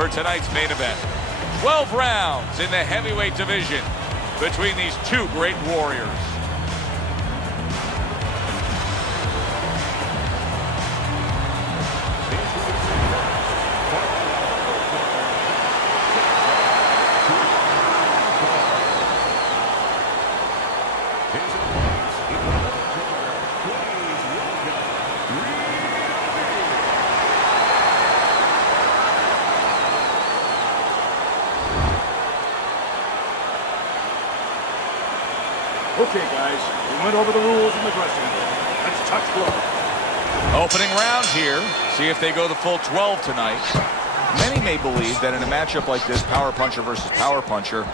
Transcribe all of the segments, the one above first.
for tonight's main event. 12 rounds in the heavyweight division between these two great warriors. Okay, guys, we went over the rules in the dressing room. Let's touch gloves. Opening round here. See if they go the full 12 tonight. Many may believe that in a matchup like this, power puncher versus power puncher,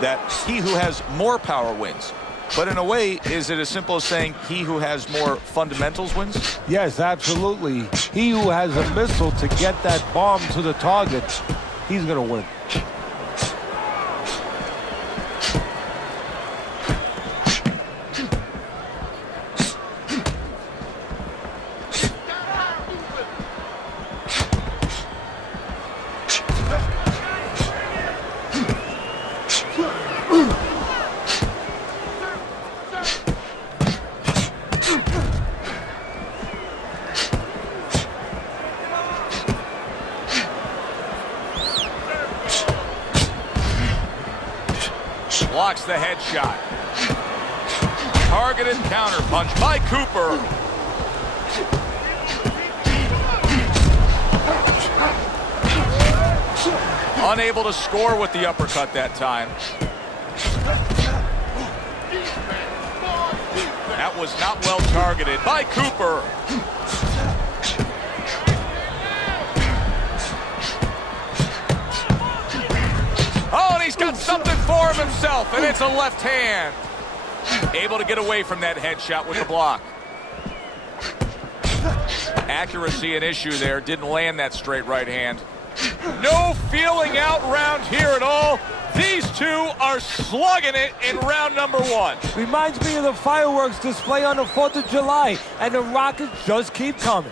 that he who has more power wins. But in a way, is it as simple as saying he who has more fundamentals wins? Yes, absolutely. He who has a missile to get that bomb to the target, he's going to win. Blocks the headshot. Targeted counter punch by Cooper. Unable to score with the uppercut that time. That was not well targeted by Cooper. Oh, and he's got something for him himself, and it's a left hand. Able to get away from that headshot with the block. Accuracy an issue there. Didn't land that straight right hand. No feeling out round here at all. These two are slugging it in round number one. Reminds me of the fireworks display on the 4th of July, and the rockets just keep coming.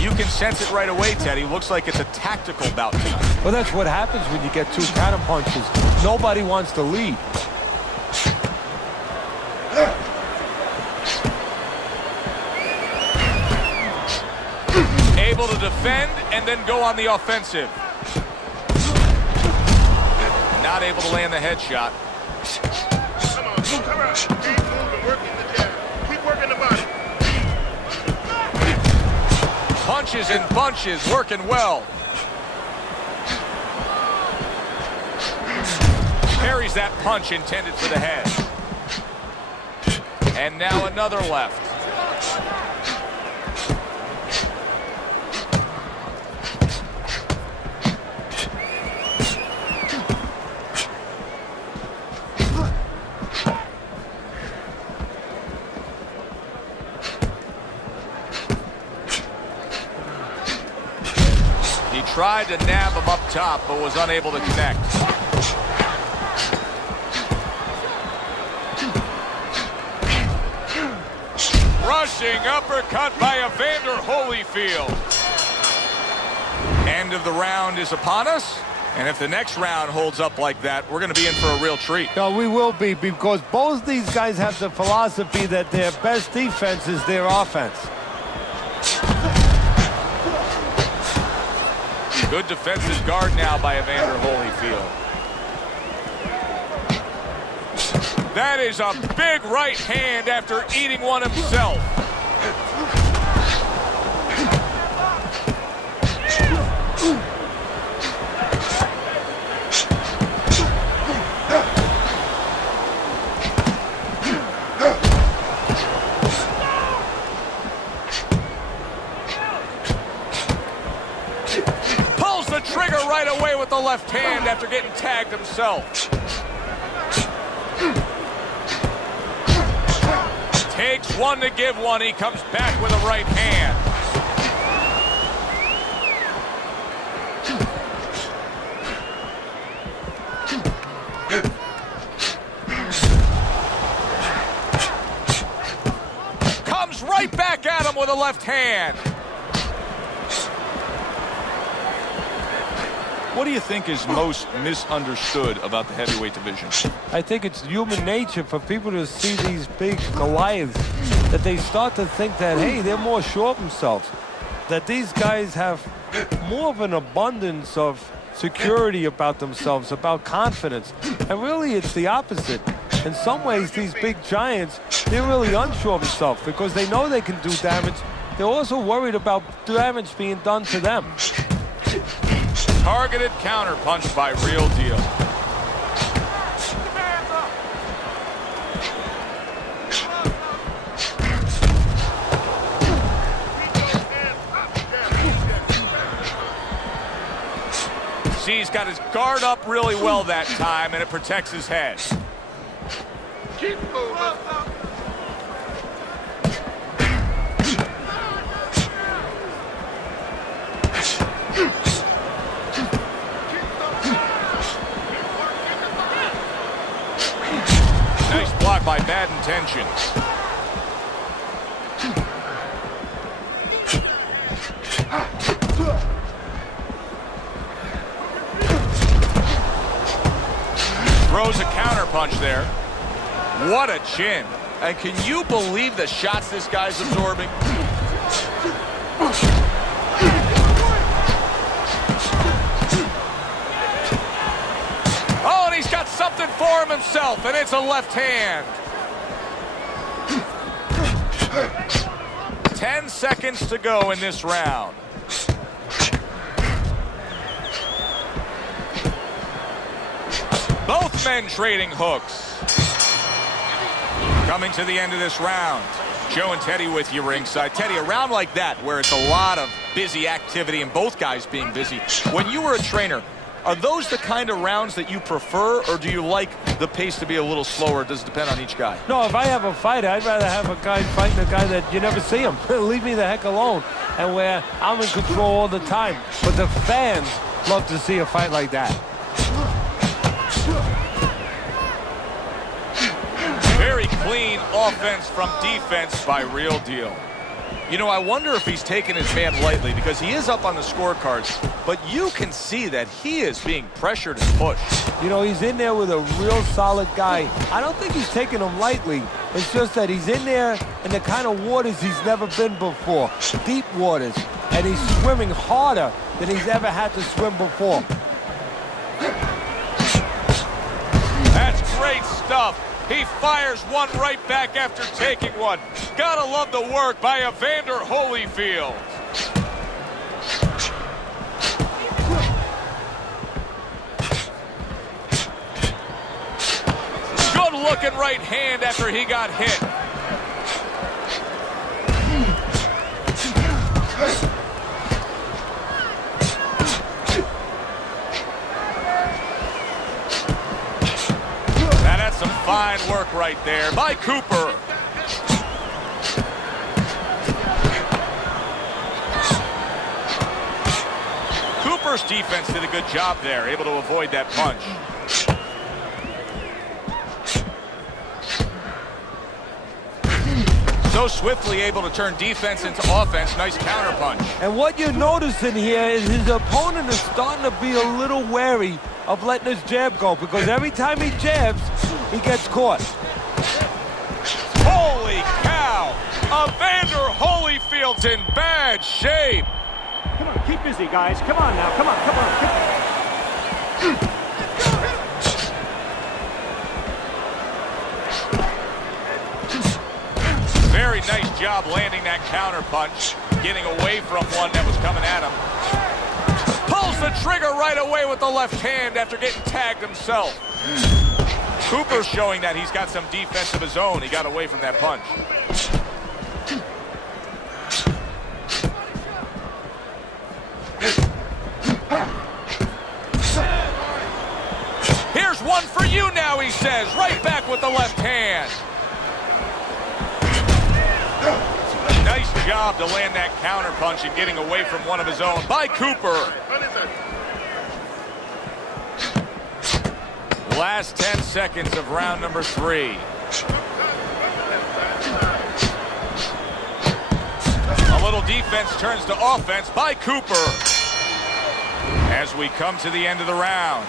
You can sense it right away, Teddy. Looks like it's a tactical bout tonight. Well, that's what happens when you get two counter punches. Nobody wants to lead. Able to defend and then go on the offensive. Not able to land the headshot. Come on. Keep moving, working the jab. Keep working the body. Punches and bunches, working well. Parries that punch intended for the head. And now another left. Tried to nab him up top, but was unable to connect. Rushing uppercut by Evander Holyfield. End of the round is upon us. And if the next round holds up like that, we're going to be in for a real treat. No, we will be, because both these guys have the philosophy that their best defense is their offense. Good defensive guard now by Evander Holyfield. That is a big right hand after eating one himself. Trigger right away with the left hand after getting tagged himself. Takes one to give one. He comes back with a right hand. Comes right back at him with a left hand. What do you think is most misunderstood about the heavyweight division? I think it's human nature for people to see these big Goliaths that they start to think that, hey, they're more sure of themselves. That these guys have more of an abundance of security about themselves, about confidence. And really, it's the opposite. In some ways, these big giants, they're really unsure of themselves because they know they can do damage. They're also worried about damage being done to them. Targeted counterpunch by Real Deal. See, he's got his guard up really well that time, and it protects his head. Keep moving. Nice block by Bad Intentions. Throws a counterpunch there. What a chin. And can you believe the shots this guy's absorbing? Oh, and he's got something for him himself, and it's a left hand. 10 seconds to go in this round. Both men trading hooks. Coming to the end of this round. Joe and Teddy with you ringside. Teddy, a round like that where it's a lot of busy activity and both guys being busy. When you were a trainer, are those the kind of rounds that you prefer, or do you like the pace to be a little slower? Does it depend on each guy? No, if I have a fight, I'd rather have a guy fighting a guy that you never see him. Leave me the heck alone. And where I'm in control all the time. But the fans love to see a fight like that. Very clean offense from defense by Real Deal. You know, I wonder if he's taking his man lightly because he is up on the scorecards, but you can see that he is being pressured and pushed. You know, he's in there with a real solid guy. I don't think he's taking him lightly. It's just that he's in there in the kind of waters he's never been before, deep waters, and he's swimming harder than he's ever had to swim before. That's great stuff. He fires one right back after taking one. Gotta love the work by Evander Holyfield. Good looking right hand after he got hit. Some fine work right there by Cooper. Cooper's defense did a good job there, able to avoid that punch. So swiftly able to turn defense into offense. Nice counterpunch. And what you're noticing here is his opponent is starting to be a little wary of letting his jab go because every time he jabs, he gets caught. Holy cow! Evander Holyfield's in bad shape. Come on, keep busy, guys. Come on now. Come on, come on. Very nice job landing that counterpunch, getting away from one that was coming at him. Pulls the trigger right away with the left hand after getting tagged himself. Cooper's showing that he's got some defense of his own. He got away from that punch. Here's one for you now, he says. Right back with the left hand. Nice job to land that counterpunch and getting away from one of his own by Cooper. Last 10 seconds of round number 3. A little defense turns to offense by Cooper. As we come to the end of the round,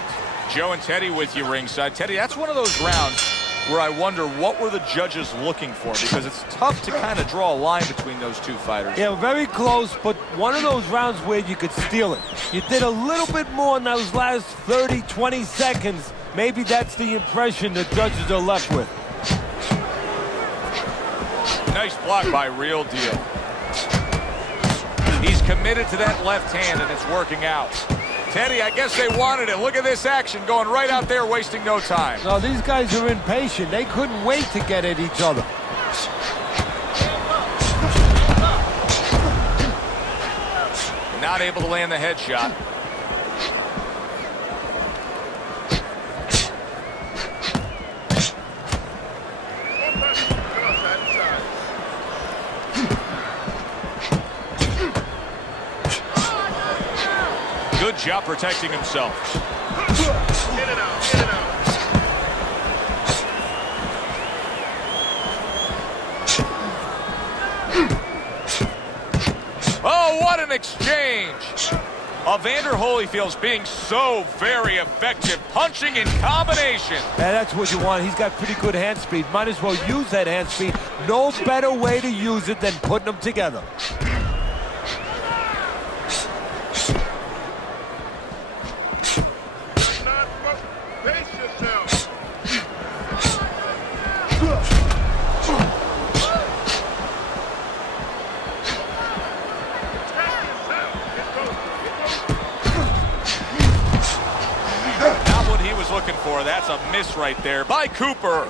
Joe and Teddy with you ringside. Teddy, that's one of those rounds where I wonder what were the judges looking for, because it's tough to kind of draw a line between those two fighters. Yeah, very close, but one of those rounds where you could steal it. You did a little bit more in those last 30, 20 seconds. Maybe that's the impression the judges are left with. Nice block by Real Deal. He's committed to that left hand, and it's working out. Teddy, I guess they wanted it. Look at this action going right out there, wasting no time. No, these guys are impatient. They couldn't wait to get at each other. Not able to land the headshot. Good job protecting himself. Get it out, get it out. Oh, what an exchange. Evander Holyfield's being so very effective, punching in combination. And that's what you want. He's got pretty good hand speed. Might as well use that hand speed. No better way to use it than putting them together. Pace yourself. Not what he was looking for. That's a miss right there by Cooper.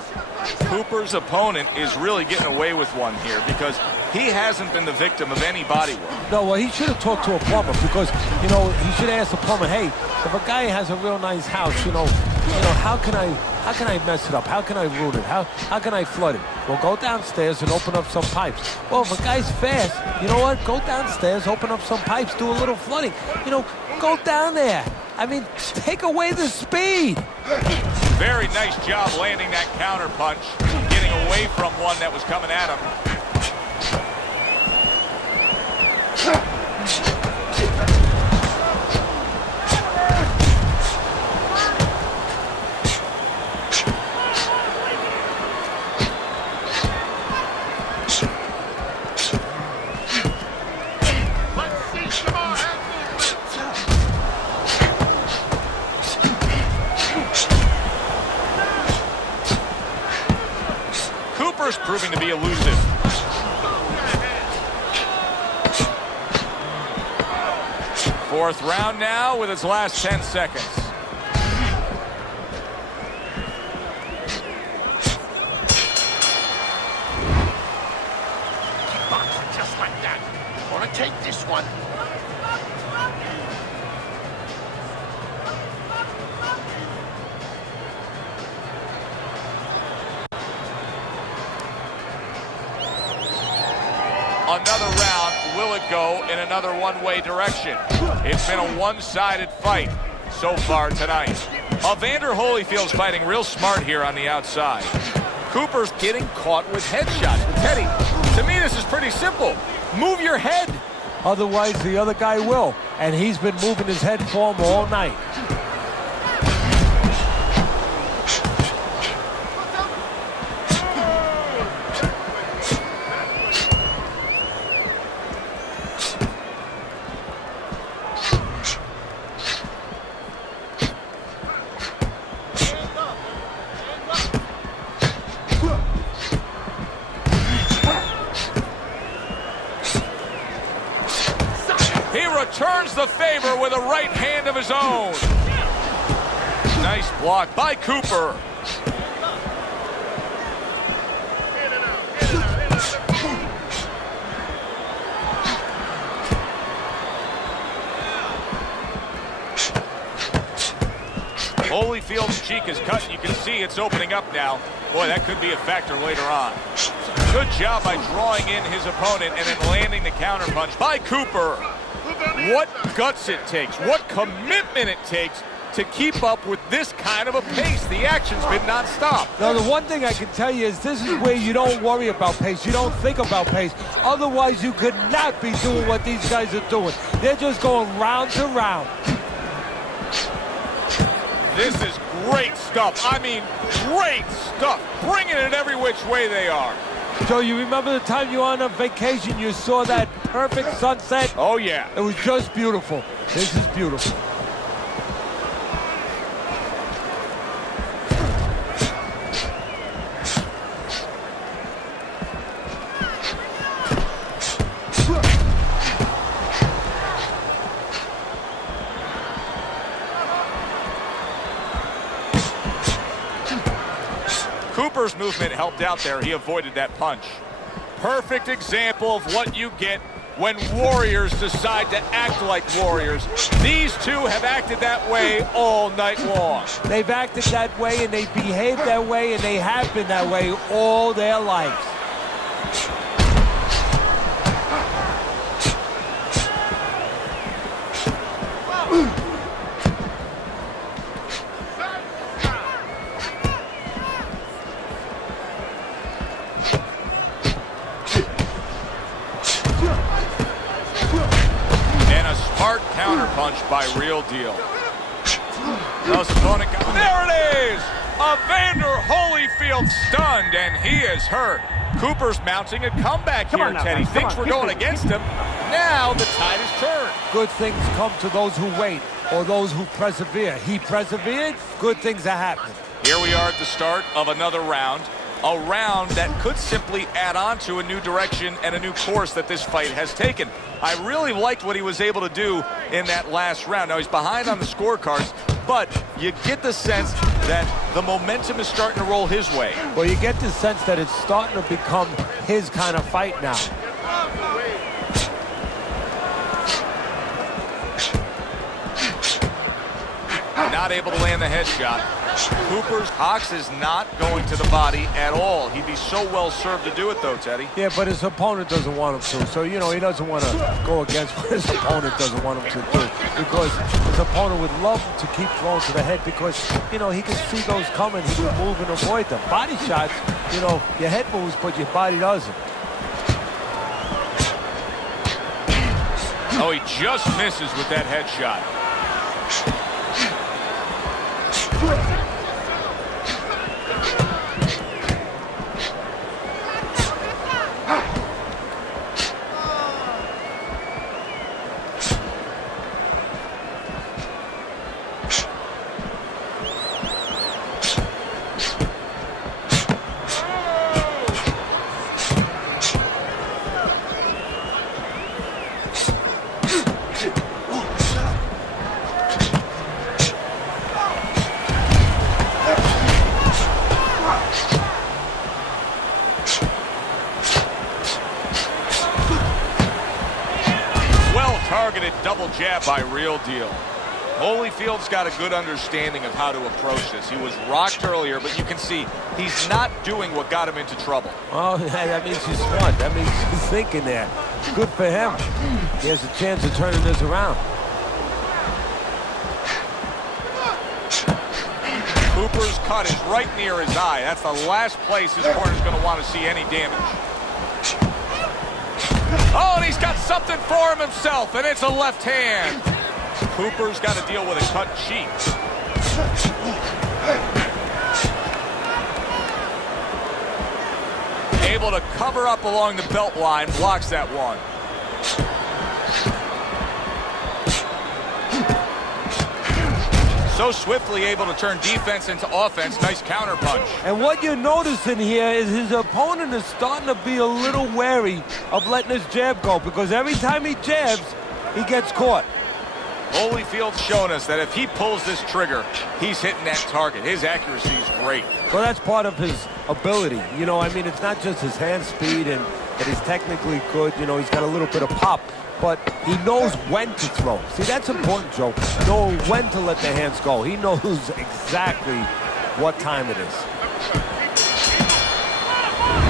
Cooper's opponent is really getting away with one here because he hasn't been the victim of any body work. No, well, he should have talked to a plumber because, you know, he should have asked the plumber, hey, if a guy has a real nice house, you know, how can I mess it up? How can I ruin it? How can I flood it? Well, go downstairs and open up some pipes. Well, if a guy's fast, you know what? Go downstairs, open up some pipes, do a little flooding. You know, go down there. I mean, take away the speed. Very nice job landing that counter punch, getting away from one that was coming at him. Cooper's proving to be elusive. Fourth round now with its last 10 seconds. Just like that. Want to take this one. Another round, will it go in another one-way direction? It's been a one-sided fight so far tonight. Evander Holyfield's fighting real smart here on the outside. Cooper's getting caught with headshots. But Teddy, to me this is pretty simple. Move your head. Otherwise, the other guy will. And he's been moving his head for him all night. Returns the favor with a right hand of his own. Nice block by Cooper. Holyfield's cheek is cut, and you can see it's opening up now. Boy, that could be a factor later on. Good job by drawing in his opponent and then landing the counterpunch by Cooper. What guts it takes, what commitment it takes to keep up with this kind of a pace. The action's been nonstop. Now, the one thing I can tell you is this is where you don't worry about pace. You don't think about pace. Otherwise, you could not be doing what these guys are doing. They're just going round to round. This is great stuff. I mean, great stuff. Bringing it every which way they are. Joe, you remember the time you were on a vacation, you saw that perfect sunset? Oh, yeah. It was just beautiful. This is beautiful. Cooper's movement helped out there. He avoided that punch. Perfect example of what you get when warriors decide to act like warriors. These two have acted that way all night long. They've acted that way, and they behaved that way, and they have been that way all their lives. Counterpunch by Real Deal. Those opponent got, there it is! Evander Holyfield stunned, and he is hurt. Cooper's mounting a comeback here, Teddy. Things were going against him. Now the tide is turned. Good things come to those who wait, or those who persevere. He persevered, good things are happening. Here we are at the start of another round. A round that could simply add on to a new direction and a new course that this fight has taken. I really liked what he was able to do in that last round. Now, he's behind on the scorecards, but you get the sense that the momentum is starting to roll his way. Well, you get the sense that it's starting to become his kind of fight now. Not able to land the headshot. Cooper's Cox is not going to the body at all. He'd be so well served to do it, though, Teddy. Yeah, but his opponent doesn't want him to. So, you know, he doesn't want to go against what his opponent doesn't want him to do. Because his opponent would love to keep throwing to the head because, you know, he can see those coming. He would move and avoid them. Body shots, you know, your head moves, but your body doesn't. Oh, he just misses with that headshot. Targeted double jab by Real Deal. Holyfield's got a good understanding of how to approach this. He was rocked earlier, but you can see he's not doing what got him into trouble. Oh, that means he's smart. That means he's thinking there. Good for him. He has a chance of turning this around. Cooper's cut is right near his eye. That's the last place his corner's going to want to see any damage. Oh, and he's got something for him himself, and it's a left hand. Cooper's got to deal with a cut cheek. Able to cover up along the belt line, blocks that one. So swiftly able to turn defense into offense. Nice counter punch. And what you're noticing here is his opponent is starting to be a little wary of letting his jab go because every time he jabs, he gets caught. Holyfield's shown us that if he pulls this trigger, he's hitting that target. His accuracy is great. Well, that's part of his ability. You know, I mean, it's not just his hand speed and that he's technically good. You know, he's got a little bit of pop, but he knows when to throw. See, that's important, Joe. Knowing when to let the hands go. He knows exactly what time it is.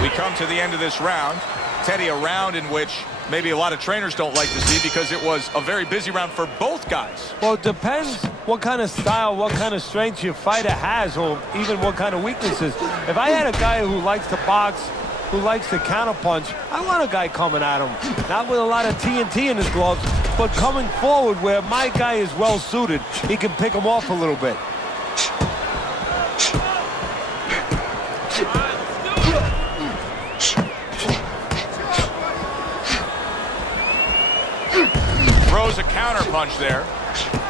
We come to the end of this round. Teddy, a round in which maybe a lot of trainers don't like to see because it was a very busy round for both guys. Well, it depends what kind of style, what kind of strength your fighter has, or even what kind of weaknesses. If I had a guy who likes to box, who likes to counterpunch, I want a guy coming at him. Not with a lot of TNT in his gloves, but coming forward where my guy is well suited, he can pick him off a little bit. Throws a counter punch there.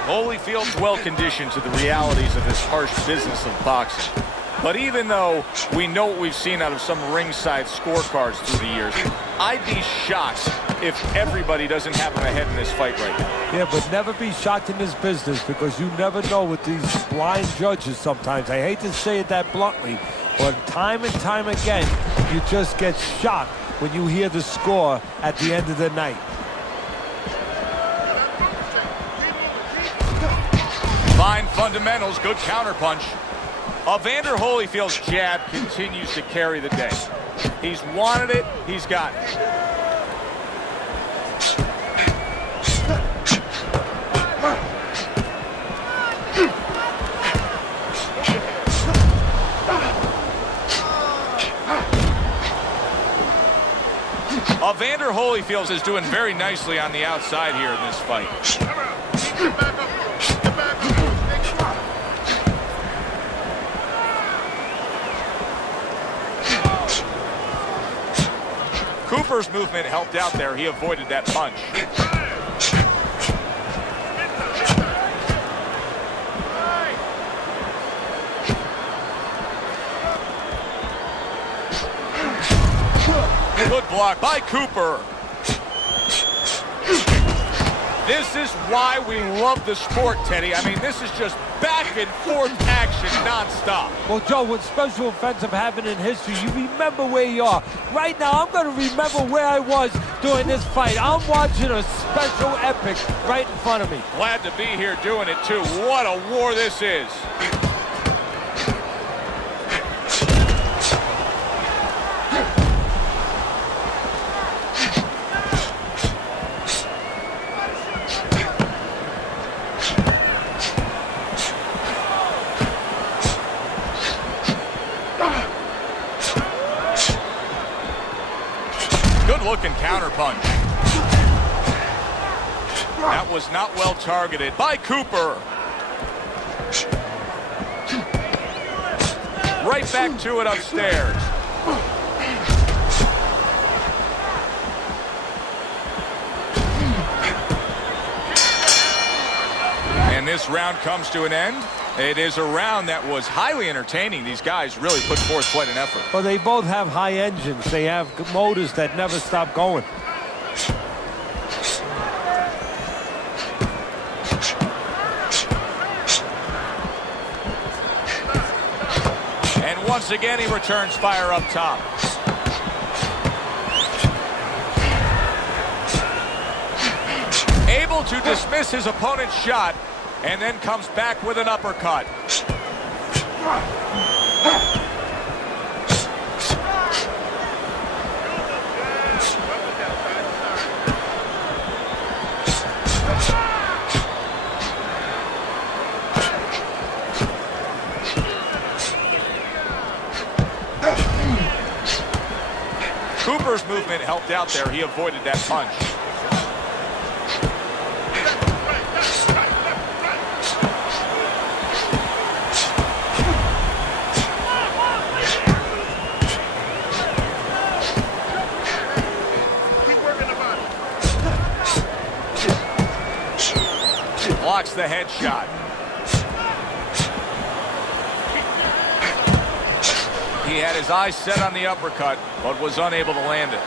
Holyfield's well conditioned to the realities of this harsh business of boxing. But even though we know what we've seen out of some ringside scorecards through the years, I'd be shocked if everybody doesn't have him ahead in this fight right now. Yeah, but never be shocked in this business because you never know with these blind judges sometimes. I hate to say it that bluntly, but time and time again, you just get shocked when you hear the score at the end of the night. Fine fundamentals, good counterpunch. Evander Holyfield's jab continues to carry the day. He's wanted it, he's got it. Evander Holyfield is doing very nicely on the outside here in this fight. Cooper's movement helped out there. He avoided that punch. Good block by Cooper. This is why we love the sport, Teddy. I mean, this is just back and forth action nonstop. Well, Joe, with special offensive happened in history, you remember where you are. Right now, I'm going to remember where I was during this fight. I'm watching a special epic right in front of me. Glad to be here doing it, too. What a war this is. Good-looking counterpunch. That was not well targeted by Cooper. Right back to it upstairs. And this round comes to an end. It is a round that was highly entertaining. These guys really put forth quite an effort. Well, they both have high engines. They have motors that never stop going. And once again, he returns fire up top. Able to dismiss his opponent's shot, and then comes back with an uppercut. Cooper's movement helped out there. He avoided that punch. Blocks the headshot. He had his eyes set on the uppercut, but was unable to land it.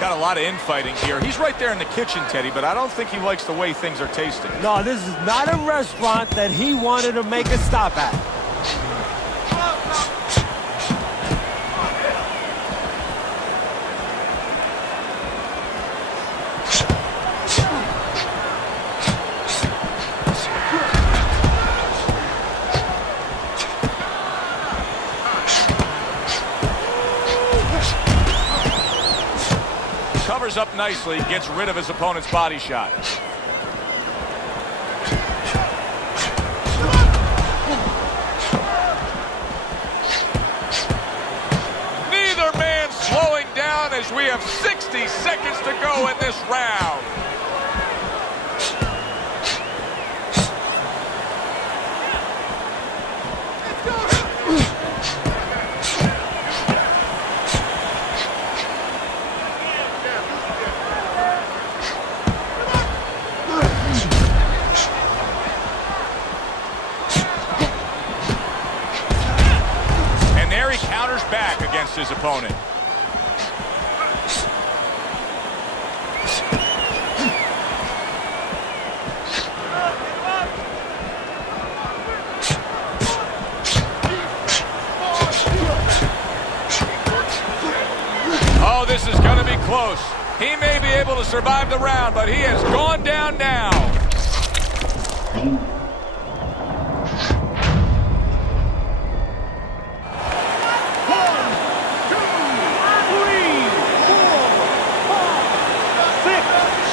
Got a lot of infighting here. He's right there in the kitchen, Teddy, but I don't think he likes the way things are tasting. No, this is not a restaurant that he wanted to make a stop at. Covers up nicely, gets rid of his opponent's body shot. Neither man slowing down as we have 60 seconds to go in this round. his opponent. Oh, this is going to be close. He may be able to survive the round, but he has gone down now.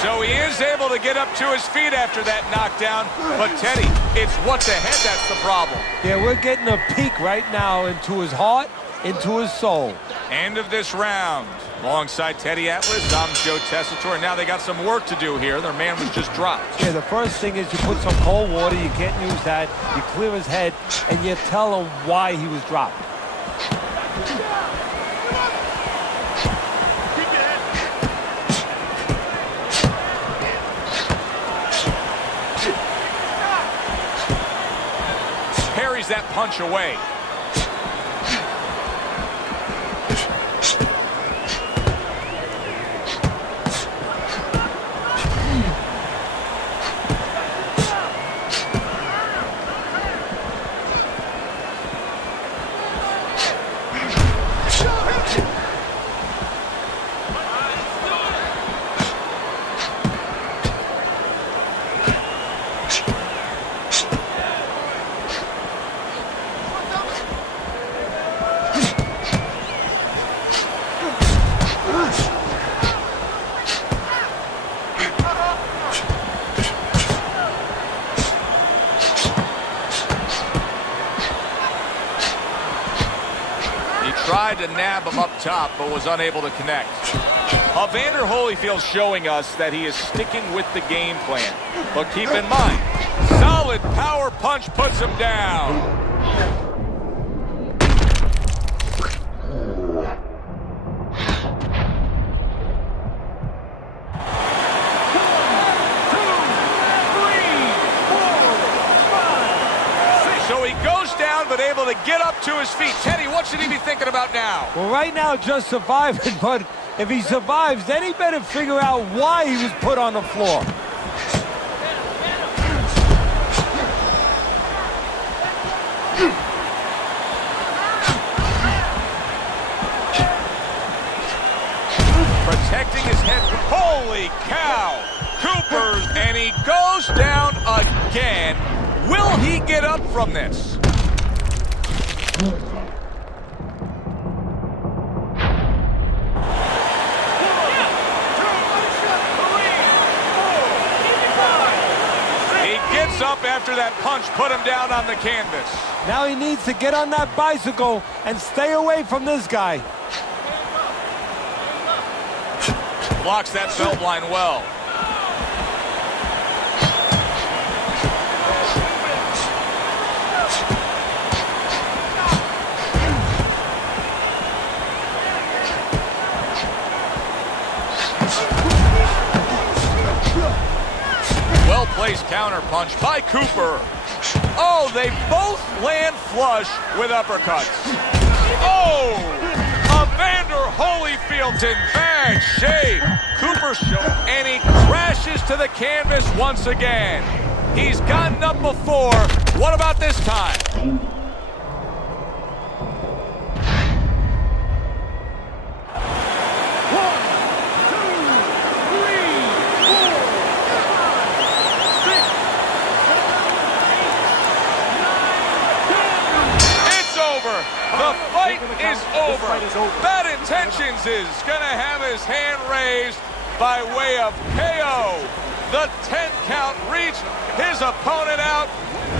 So he is able to get up to his feet after that knockdown. But, Teddy, it's what's ahead that's the problem. Yeah, we're getting a peek right now into his heart, into his soul. End of this round. Alongside Teddy Atlas, I'm Joe Tessitore. Now they got some work to do here. Their man was just dropped. Yeah, the first thing is you put some cold water. You can't use that. You clear his head, and you tell him why he was dropped. Parries that punch away. Tried to nab him up top, but was unable to connect. Evander Holyfield showing us that he is sticking with the game plan. But keep in mind, solid power punch puts him down. So he goes down, but able to get up to his feet. Teddy, what should he be thinking about now? Well, right now, just surviving, but if he survives, then he better figure out why he was put on the floor. Protecting his head. Holy cow! Cooper, and he goes down again. Will he get up from this? He gets up after that punch put him down on the canvas. Now he needs to get on that bicycle and stay away from this guy. Blocks that belt line well. Well-placed counter punch by Cooper. Oh, they both land flush with uppercuts. Oh! Evander Holyfield's in bad shape. Cooper and he crashes to the canvas once again. He's gotten up before. What about this time? The fight is over. Bad Intentions is going to have his hand raised by way of KO. The 10 count reached. His opponent out.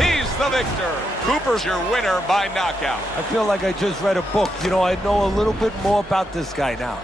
He's the victor. Cooper's your winner by knockout. I feel like I just read a book. You know, I know a little bit more about this guy now.